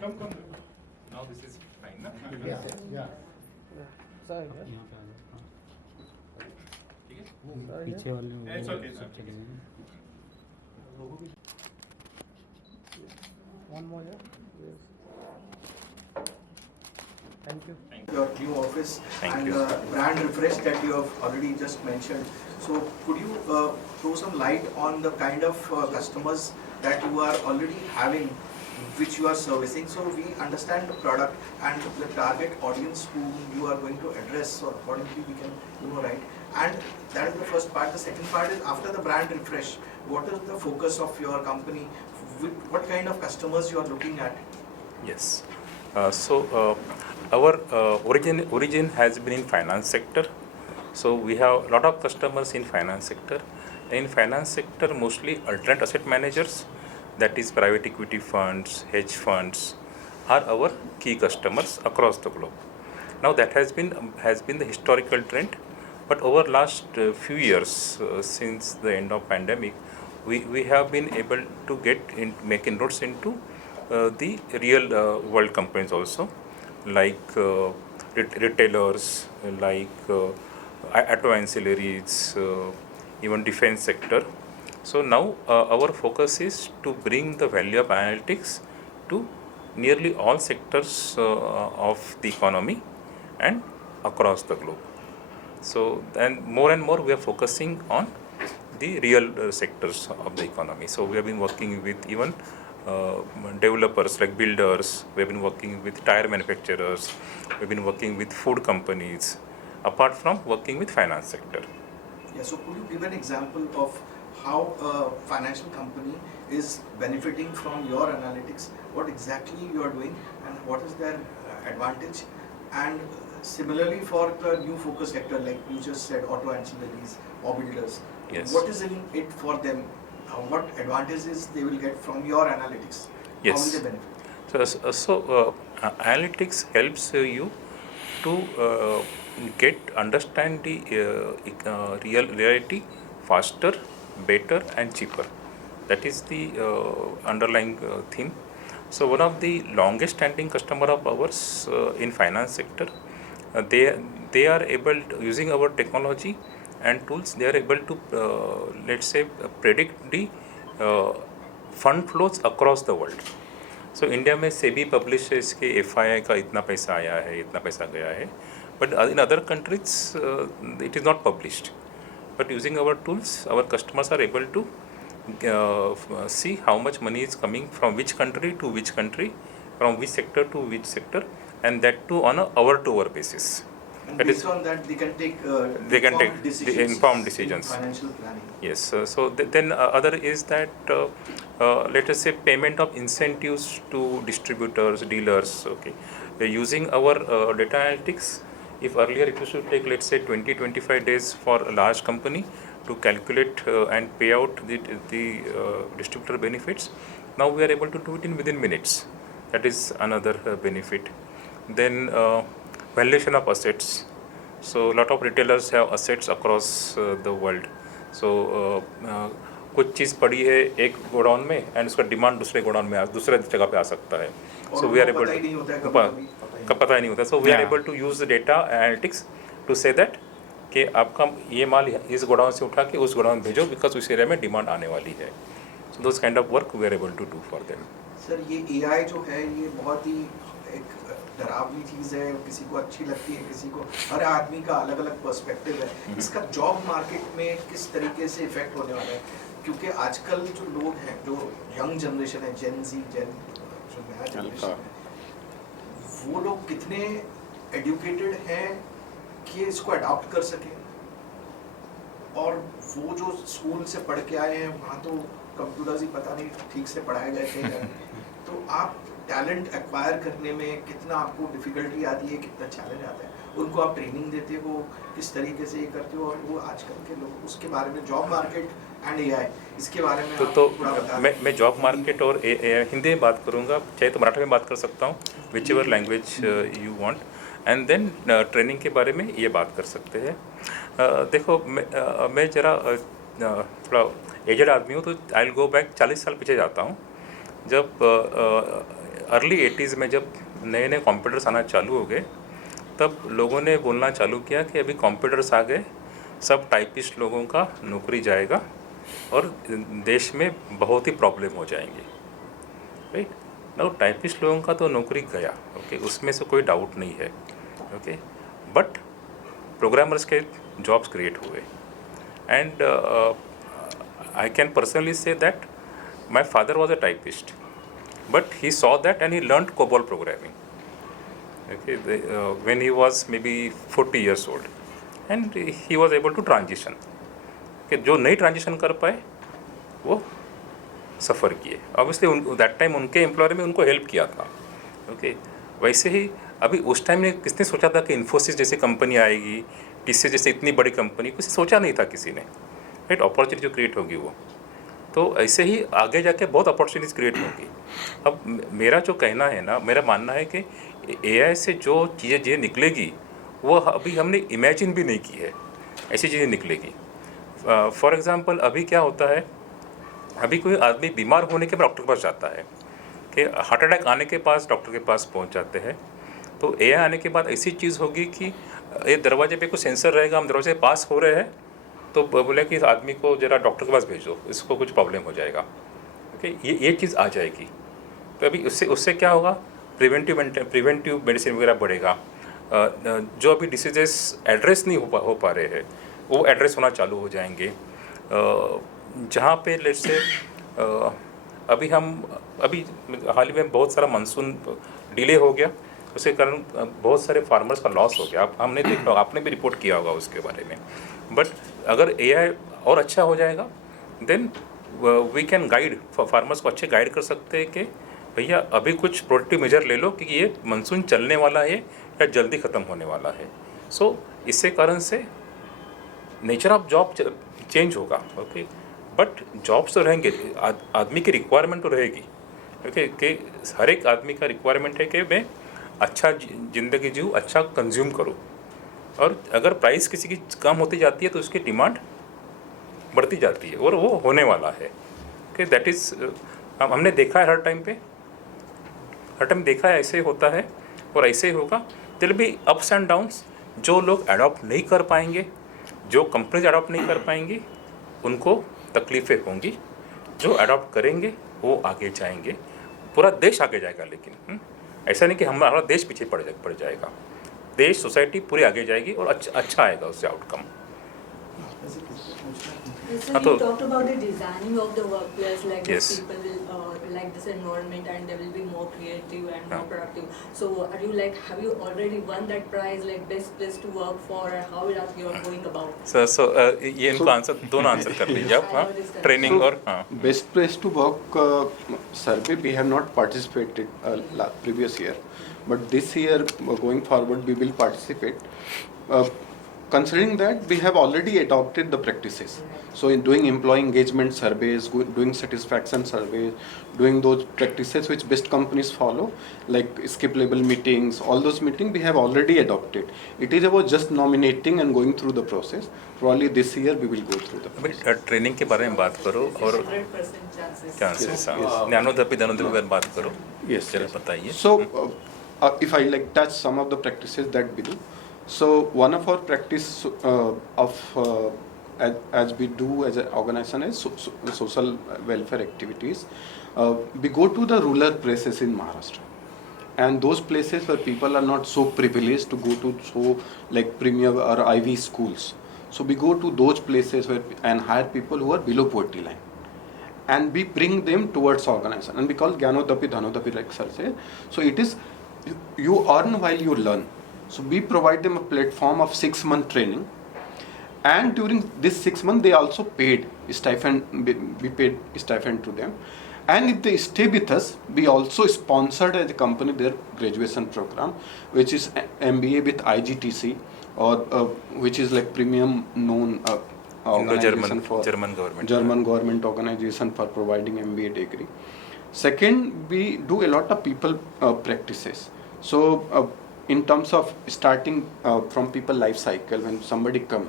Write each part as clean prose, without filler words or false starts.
Come. Now this is fine, na? Yeah. Sir यहाँ पे आ जाओ। ठीक है? पीछे वाले It's okay, it's okay. चले जाएंगे। one more yeah yes thank you Your new office Thank and you. brand refresh that you have already just mentioned. So could you throw some light on the kind of customers that you are already having, which you are servicing? So we understand the product and the target audience whom you are going to address. So accordingly we can, right? And that is the first part. The second part is after the brand refresh, what is the focus of your company? What kind of customers you are looking at? Yes. Our origin has been in finance sector. So we have a lot of customers in finance sector. In finance sector, mostly alternate asset managers, that is private equity funds, hedge funds, are our key customers across the globe. Now that has been the historical trend, but over last few years, since the end of pandemic, we have been able to make inroads into the real world companies also, like retailers, like auto ancillaries, even defense sector. So now our focus is to bring the value of analytics to nearly all sectors of the economy and across the globe. So and more we are focusing on the real sectors of the economy. So we have been working with even developers like builders, we have been working with tire manufacturers, we have been working with food companies, apart from working with finance sector. Yeah, so could you give an example of how a financial company is benefiting from your analytics? What exactly you are doing and what is their advantage? And similarly for the new focus sector, like you just said, auto ancillaries or builders, Yes. what is in it for them? What advantages they will get from your analytics? Yes. How will they benefit? Analytics helps you to understand the reality faster, better, and cheaper. That is the underlying theme. So one of the longest standing customer of ours in finance sector, they are able to, using our technology and tools, they are able to let's say predict the fund flows across the world. So India में SEBI publishes के FII का इतना पैसा आया है, इतना पैसा गया है, but in other countries it is not published. But using our tools, our customers are able to see how much money is coming from which country to which country, from which sector to which sector, and that too on a hour-to-hour basis. And That based is- on that, they can take They can take decisions informed in decisions. financial planning. Yes. Then other is that let us say payment of incentives to distributors, dealers. Okay, using our data analytics. If earlier it used to take, let's say, 20-25 days for a large company to calculate and pay out the distributor benefits, now we are able to do it in within minutes. That is another benefit. Then valuation of assets. So a lot of retailers have assets across the world. So कुछ चीज़ पड़ी है एक godown में and उसका demand दूसरे godown में दूसरे जगह पे आ सकता है. So we are able पता ही नहीं होता है to कभी-कभी. पता ही नहीं होता. So we are able to use the data analytics to say that कि आपका ये माल इस गोडाउन से उठा के उस गोडाउन भेजो बिकॉज उस एरिया में डिमांड आने वाली है. So those kind of work we are able to do for them. Sir ये AI जो है ये बहुत ही एक डरावनी चीज़ है, किसी को अच्छी लगती है, किसी को, हर आदमी का अलग अलग पर्सपेक्टिव है. इसका जॉब मार्केट में किस तरीके से इफेक्ट होने वाला है? क्योंकि आजकल जो लोग हैं, जो यंग जनरेशन है, जेन Z, जो नया जनरेशन है, वो लोग कितने एडुकेटेड हैं कि इसको अडॉप्ट कर सकें? और वो जो स्कूल से पढ़ के आए हैं वहाँ तो कंप्यूटर्स ही पता नहीं ठीक से पढ़ाए गए थे या नहीं. तो आप टैलेंट एक्वायर करने में कितना आपको डिफिकल्टी आती है, कितना चैलेंज आता है? उनको आप ट्रेनिंग देते हो, किस तरीके से ये करते हो? और वो आजकल के लोग उसके बारे में, जॉब मार्केट एंड AI, इसके बारे में तो आप थोड़ा बता दें. मैं जॉब मार्केट और हिंदी में बात करूँगा, चाहे तो मराठी में बात कर सकता हूँ, whichever language you want, and then training के बारे में ये बात कर सकते हैं. देखो मैं जरा थोड़ा एजड आदमी हूँ, तो आई विल गो बैक 40 साल पीछे जाता हूँ. जब अर्ली 80s में जब नए नए कंप्यूटर्स आना चालू हो गए, तब लोगों ने बोलना चालू किया कि अभी कंप्यूटर्स आ गए, सब टाइपिस्ट लोगों का नौकरी जाएगा और देश में बहुत ही प्रॉब्लम हो जाएंगे, राइट। नाउ टाइपिस्ट लोगों का तो नौकरी गया, ओके, उसमें से कोई डाउट नहीं है, ओके, बट प्रोग्रामर्स के जॉब्स क्रिएट हुए। And I can personally say that my father was a typist, but he saw that and he learned COBOL programming, okay, when he was maybe 40 years old, and he was able to transition, okay, जो नहीं transition कर पाए वो सफ़र किए। Obviously that time उनके employer में उनको help किया था, ओके। वैसे ही अभी उस टाइम में किसने सोचा था कि इन्फोसिस जैसी कंपनी आएगी, टीसीएस जैसे इतनी बड़ी कंपनी, कुछ सोचा नहीं था किसी ने, राइट। अपॉर्चुनिटी जो क्रिएट होगी वो, तो ऐसे ही आगे जाके बहुत अपॉर्चुनिटीज़ क्रिएट होंगी। अब मेरा जो कहना है ना, मेरा मानना है कि एआई से जो चीज़ें निकलेगी वो अभी हमने इमेजिन भी नहीं की है, ऐसी चीज़ें निकलेगी। फॉर एग्ज़ाम्पल अभी क्या होता है, अभी कोई आदमी बीमार होने के बाद डॉक्टर के पास जाता है, कि हार्ट अटैक आने के पास डॉक्टर के पास पहुंच जाते हैं। तो एआई आने के बाद ऐसी चीज़ होगी कि ये दरवाजे पे कुछ सेंसर रहेगा, हम दरवाजे पास हो रहे हैं तो बोले कि इस आदमी को ज़रा डॉक्टर के पास भेजो, इसको कुछ प्रॉब्लम हो जाएगा, ओके, ये चीज़ आ जाएगी। तो अभी उससे क्या होगा, प्रिवेंटिव मेडिसिन वगैरह बढ़ेगा। जो अभी डिसीजेस एड्रेस नहीं हो पा रहे हैं वो एड्रेस होना चालू हो जाएंगे। जहाँ पे लेट्स से अभी हाल ही में बहुत सारा मानसून डिले हो गया, उसके कारण बहुत सारे फार्मर्स का लॉस हो गया। हमने देखा, आपने भी रिपोर्ट किया होगा उसके बारे में। बट अगर एआई और अच्छा हो जाएगा then we can guide, farmers को अच्छे गाइड कर सकते हैं कि भैया अभी कुछ प्रोटेक्टिव मेजर ले लो कि ये मानसून चलने वाला है या जल्दी ख़त्म होने वाला है। सो इससे कारण से नेचर ऑफ जॉब चेंज होगा, ओके, बट जॉब्स तो रहेंगे, आदमी की रिक्वायरमेंट तो रहेगी, ओके, कि हर एक आदमी का रिक्वायरमेंट है कि मैं अच्छा ज़िंदगी जीऊँ, अच्छा कंज्यूम करूँ। और अगर प्राइस किसी की कम होती जाती है तो उसकी डिमांड बढ़ती जाती है, और वो होने वाला है, कि दैट इज़ हमने देखा है हर टाइम देखा है, ऐसे होता है और ऐसे ही होगा। दिल भी अप्स एंड डाउन्स। जो लोग अडॉप्ट नहीं कर पाएंगे, जो कंपनीज अडॉप्ट नहीं कर पाएंगी, उनको तकलीफ़ें होंगी। जो अडॉप्ट करेंगे वो आगे जाएंगे, पूरा देश आगे जाएगा। लेकिन ऐसा नहीं कि हमारा देश पीछे पड़ जाएगा। देश, सोसाइटी पूरी आगे जाएगी और अच्छा आएगा उससे outcome. So you talked about the designing of the workplace, like Yes. people will like this environment and they will be more creative and more Yeah. productive. So are you like, have you already won that prize, like best place to work for, or how are you going about? सो ये इनको answer, दोनों answer कर लीजिए आप। हाँ, training और हाँ, Best place to work survey we have not participated previous year, but this year going forward we will participate. Considering that we have already adopted the practices, so in doing employee engagement surveys, doing satisfaction surveys, doing those practices which best companies follow, like skip label meetings, all those meetings we have already adopted. It is about just nominating and going through the process. Probably this year we will go through the process. अभी training के बारे में बात करो और 100% chances. Chances, ज्ञानोदपी धनोदपी पर बात करो। Yes, जरा yes. बताइए। So, if I like touch some of the practices that we do, so one of our practice as we do as an organization is social welfare activities. We go to the rural places in Maharashtra, and those places where people are not so privileged to go to so like premier or Ivy schools. So we go to those places and hire people who are below poverty line, and we bring them towards organization, and we call Gyanodapi Dhanodapi, like sir said. So it is you earn while you learn. So we provide them a platform of 6-month training, and during this 6 months they also paid stipend. We paid stipend to them, and if they stay with us, we also sponsored as a company their graduation program, which is MBA with IGTC, or which is like premium known organization for German government organization for providing MBA degree. Second, we do a lot of people practices. So in terms of starting from people life cycle, when somebody come,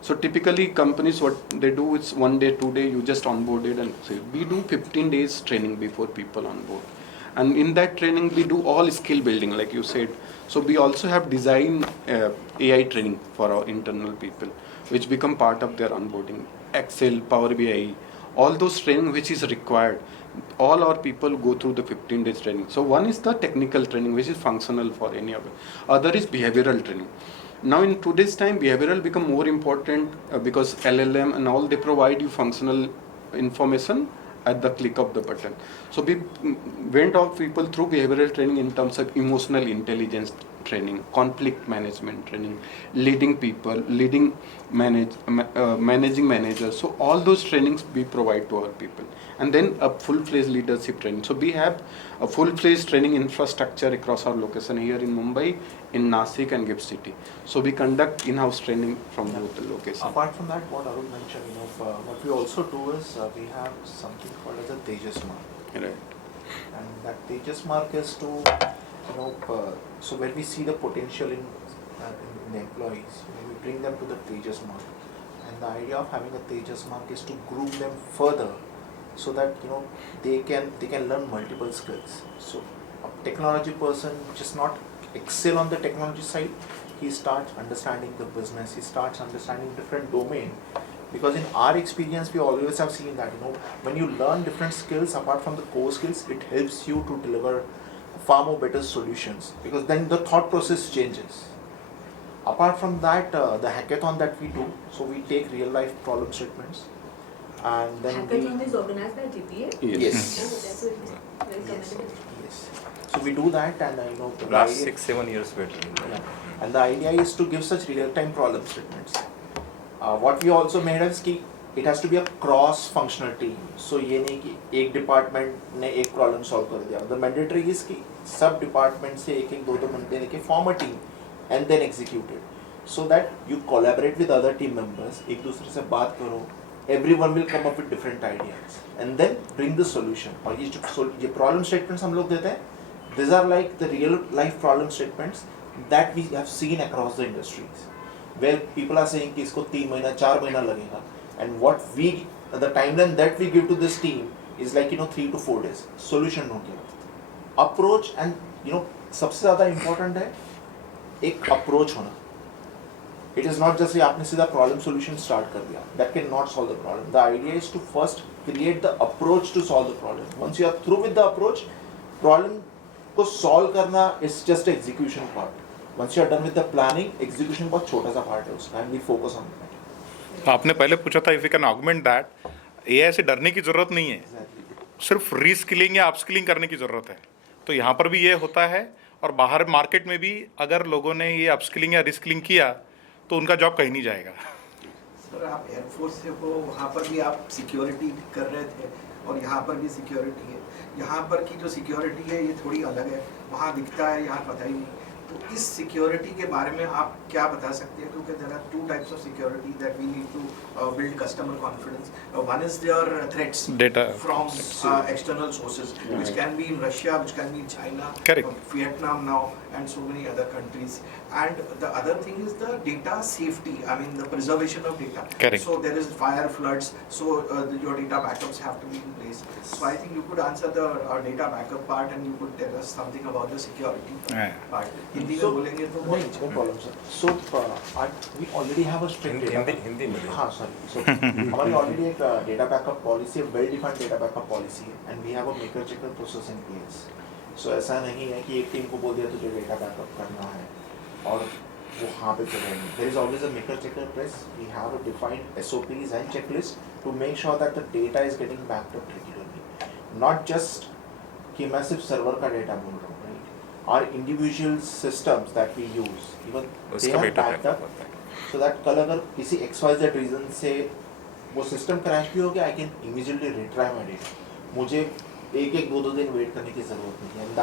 so typically companies, what they do is 1 day, 2 day, you just onboarded, and say we do 15 days training before people onboard, And in that training, we do all skill building, like you said. So we also have design AI training for our internal people, which become part of their onboarding. Excel, Power BI, all those training which is required. All our people go through the 15 days training. So one is the technical training, which is functional for any of it. Other is behavioral training. Now in today's time, behavioral become more important because LLM and all, they provide you functional information at the click of the button. So we went out people through behavioral training in terms of emotional intelligence training, conflict management training, leading people, managing managers. So all those trainings we provide to our people. And then a full-fledged leadership training. So we have a full-fledged training infrastructure across our location here in Mumbai, in Nasik and Gift City. So we conduct in-house training from both the locations. Apart from that, what Arun mentioned, what we also do is we have something called as a Tejas Mark. Right. And that Tejas Mark is to, so when we see the potential in the employees, we bring them to the Tejas Mark. And the idea of having a Tejas Mark is to groom them further so that they can learn multiple skills. So a technology person just not excel on the technology side, he starts understanding the business, he starts understanding different domain. Because in our experience, we always have seen that when you learn different skills apart from the core skills, it helps you to deliver far more better solutions, because then the thought process changes. Apart from that, the hackathon that we do, so we take real life problem statements and then Hackathon is organized by GPA? Yes. Oh, that's very commendable. Yes. So we do that, and the Last idea- 6-7 years we're doing that. Yeah. And the idea is to give such real-time problem statements. What we also made is कि it has to be a cross-functional team. So ये नहीं कि एक department ने एक problem solve कर दिया. The mandatory is कि सब department से एक दो घंटे लेके form a team and then execute it. So that you collaborate with other team members. एक दूसरे से बात करो. Everyone will come up with different ideas and then bring the solution. और ये problem statements हम लोग देते हैं. These are like the real life problem statements that we have seen across the industries, where people are saying कि इसको 3 महीना 4 महीना लगेगा, and what we the timeline that we give to this team is like 3 to 4 days. Solution ढूंढ के approach, and सबसे ज़्यादा important है एक approach होना. It is not just कि आपने सीधा problem solution start कर दिया. That cannot solve the problem. The idea is to first create the approach to solve the problem. Once you are through with the approach, problem को solve करना is just the execution part. Once you are done with the planning, execution बहुत छोटा सा part है उसका, and we focus on that. आपने पहले पूछा था if you can augment that, AI से डरने की जरूरत नहीं है, Exactly. सिर्फ रीस्किलिंग या अपस्किलिंग करने की जरूरत है. तो यहाँ पर भी ये होता है, और बाहर मार्केट में भी अगर लोगों ने ये अपस्किलिंग या रीस्किलिंग किया तो उनका जॉब कहीं नहीं जाएगा. सर आप एयरफोर्स से हो, वहाँ पर भी आप सिक्योरिटी कर रहे थे और यहाँ पर भी सिक्योरिटी है. यहाँ पर की जो सिक्योरिटी है ये थोड़ी अलग है, वहाँ दिखता है, यहाँ पता ही नहीं. तो इस सिक्योरिटी के बारे में आप क्या बता सकते हैं, क्योंकि there are 2 types of security that we need to build customer confidence. One is their threats Data. From external sources which can be in Russia, which can be in China, Correct. Vietnam now, and so many other countries. And the other thing is the data safety, I mean the preservation of data. Correct. So there is fire, floods, so your data backups have to be in place. So I think you could answer the data backup part, and you could tell us something about the security Yeah. part. Hindi So- में बोलेंगे तो बहुत No problem, sir. So we already have a strict data. Hindi में हाँ, sorry. So हमारी already एक data backup policy, a well-defined data backup policy है, and we have a maker-checker process in place. So ऐसा नहीं है कि एक टीम को बोल दिया तुझे data backup करना है और वो हाँ पे चलेंगे. There is always a maker-checker press. We have a defined SOPs and checklist to make sure that the data is getting backed up regularly. Not just कि मैं सिर्फ सर्वर का डेटा बोल रहा हूँ, right? Our individual systems that we use, even they उसका are बेटा backed up. होता है. So that कल अगर किसी XYZ reason से वो सिस्टम क्रैश भी हो गया, I can immediately retry my data. मुझे एक 2 दिन वेट करने की जरूरत नहीं है. And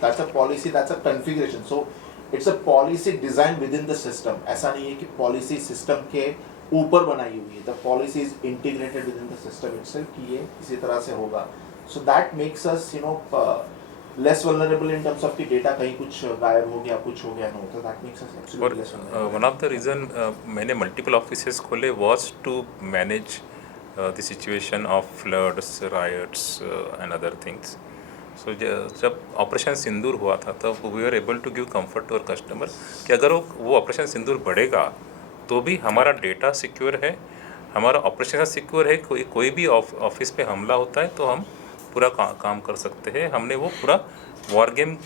that's a policy, that's a configuration. So it's a policy designed within the system. ऐसा नहीं है कि policy system के ऊपर बनाई हुई है. The policy is integrated within the system itself कि ये इसी तरह से होगा. So that makes us less vulnerable in terms of कि data कहीं कुछ गायब हो गया, कुछ हो गया. No, so that makes us और absolutely less vulnerable. one of the reason मैंने multiple offices खोले was to manage the situation of floods, riots and other things. सो जब ऑपरेशन सिंदूर हुआ था तब we are able to give comfort to our customer कि अगर वो ऑपरेशन सिंदूर बढ़ेगा तो भी हमारा डेटा सिक्योर है, हमारा ऑपरेशन सिक्योर है, कोई भी ऑफिस पे हमला होता है तो हम पूरा काम कर सकते हैं। हमने वो पूरा वॉर गेम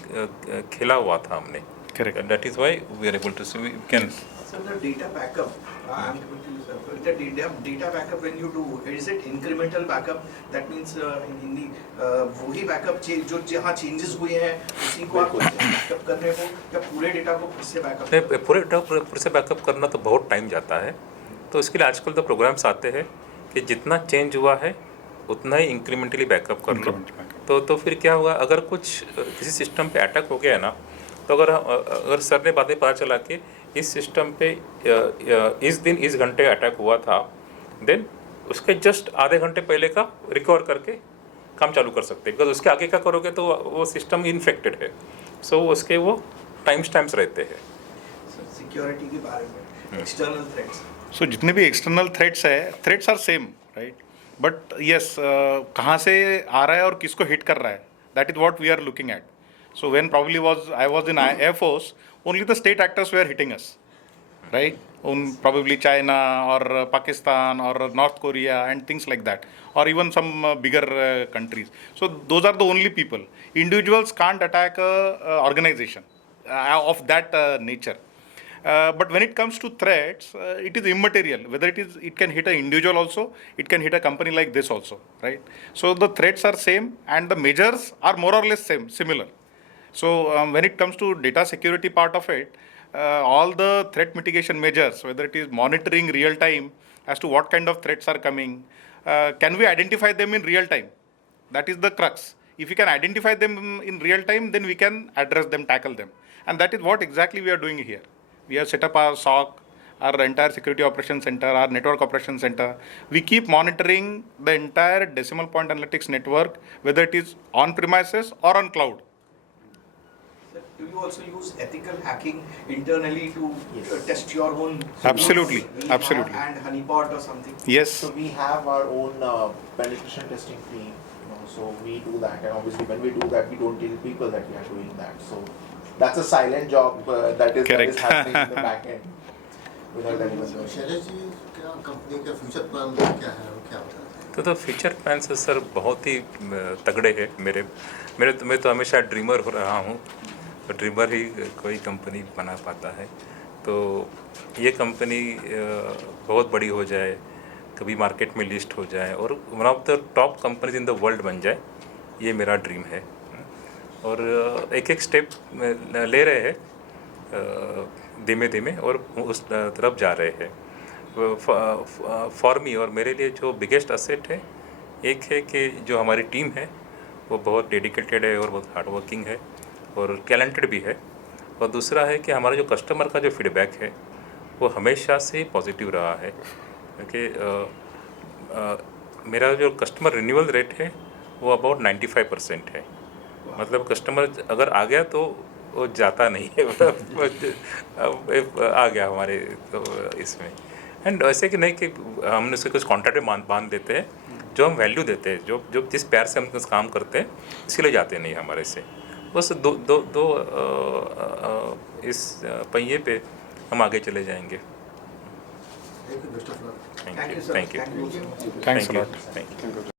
खेला हुआ था हमने। Correct. That is why we are able to see we can. So the data backup, I'm going to use the data backup when you do, is it incremental backup? That means in Hindi, वही backup जो जहाँ changes हुए हैं उसी को आप backup कर रहे हो या पूरे डेटा को फिर से backup? नहीं, पूरे डेटा फिर से बैकअप करना तो बहुत टाइम जाता है, तो इसके लिए आजकल तो प्रोग्राम्स आते हैं कि जितना चेंज हुआ है उतना ही इंक्रीमेंटली बैकअप कर लो। तो फिर क्या हुआ, अगर कुछ किसी सिस्टम पे अटैक हो गया है ना, तो अगर सर ने बाद में पता चला कि इस सिस्टम पे इस दिन इस घंटे अटैक हुआ था, देन उसके जस्ट आधे घंटे पहले का रिकवर करके काम चालू कर सकते हैं, बिकॉज उसके आगे का करोगे तो वो सिस्टम इन्फेक्टेड है, सो उसके वो टाइम स्टैम्प्स रहते हैं। सिक्योरिटी के बारे में एक्सटर्नल थ्रेट्स, सो जितने भी एक्सटर्नल थ्रेट्स है, threats are same, right, but yes कहाँ से आ रहा है और किसको हिट कर रहा है, that is what we are looking at. So when probably I was in Air Force, only the state actors were hitting us, right? Probably China or Pakistan or North Korea and things like that, or even some bigger countries. So those are the only people. Individuals can't attack a organization of that nature. But when it comes to threats, it is immaterial. Whether it can hit an individual also, it can hit a company like this also, right? So the threats are same and the measures are more or less similar. So when it comes to data security part of it, all the threat mitigation measures, whether it is monitoring real time as to what kind of threats are coming, can we identify them in real time? That is the crux. If we can identify them in real time, then we can address them, tackle them. And that is what exactly we are doing here. We have set up our SOC, our entire security operations center, our network operations center. We keep monitoring the entire decimal point analytics network, whether it is on premises or on cloud. Do you also use ethical hacking internally to test your own? Absolutely, absolutely. And honeypot or something? Yes. So we have our own penetration testing team, so we do that, and obviously when we do that, we don't tell people that we are doing that. So that's a silent job that is happening in the back end. Without anyone knowing. Shailesh ji, क्या company का future plan क्या है और क्या होता है? तो future plan से सर बहुत ही तगड़े है मैं तो हमेशा ड्रीमर हो रहा हूँ, तो ड्रीमर ही कोई कंपनी बना पाता है। तो ये कंपनी बहुत बड़ी हो जाए, कभी मार्केट में लिस्ट हो जाए और one of the top companies in the world बन जाए, ये मेरा ड्रीम है। और एक एक स्टेप ले रहे हैं धीमे धीमे और उस तरफ जा रहे हैं। फॉर मी और मेरे लिए जो बिगेस्ट असेट है, एक है कि जो हमारी टीम है वो बहुत डेडिकेटेड है और बहुत हार्ड वर्किंग है और टैलेंटेड भी है, और दूसरा है कि हमारा जो कस्टमर का जो फीडबैक है वो हमेशा से पॉजिटिव रहा है, क्योंकि मेरा जो कस्टमर रिन्यूअल रेट है वो अबाउट 95% है। मतलब कस्टमर अगर आ गया तो वो जाता नहीं है, मतलब आ गया हमारे तो इसमें। एंड ऐसे कि नहीं कि हमने उसे कुछ कॉन्ट्रैक्ट में बांध देते हैं, जो हम वैल्यू देते हैं, जो जिस प्यार से हम कुछ काम करते हैं इसलिए जाते नहीं हमारे से। बस दो इस पहिए पे हम आगे चले जाएंगे। Thank you, best of luck. Thank you, sir. Thank you Thank you. Thanks a lot. Thank you.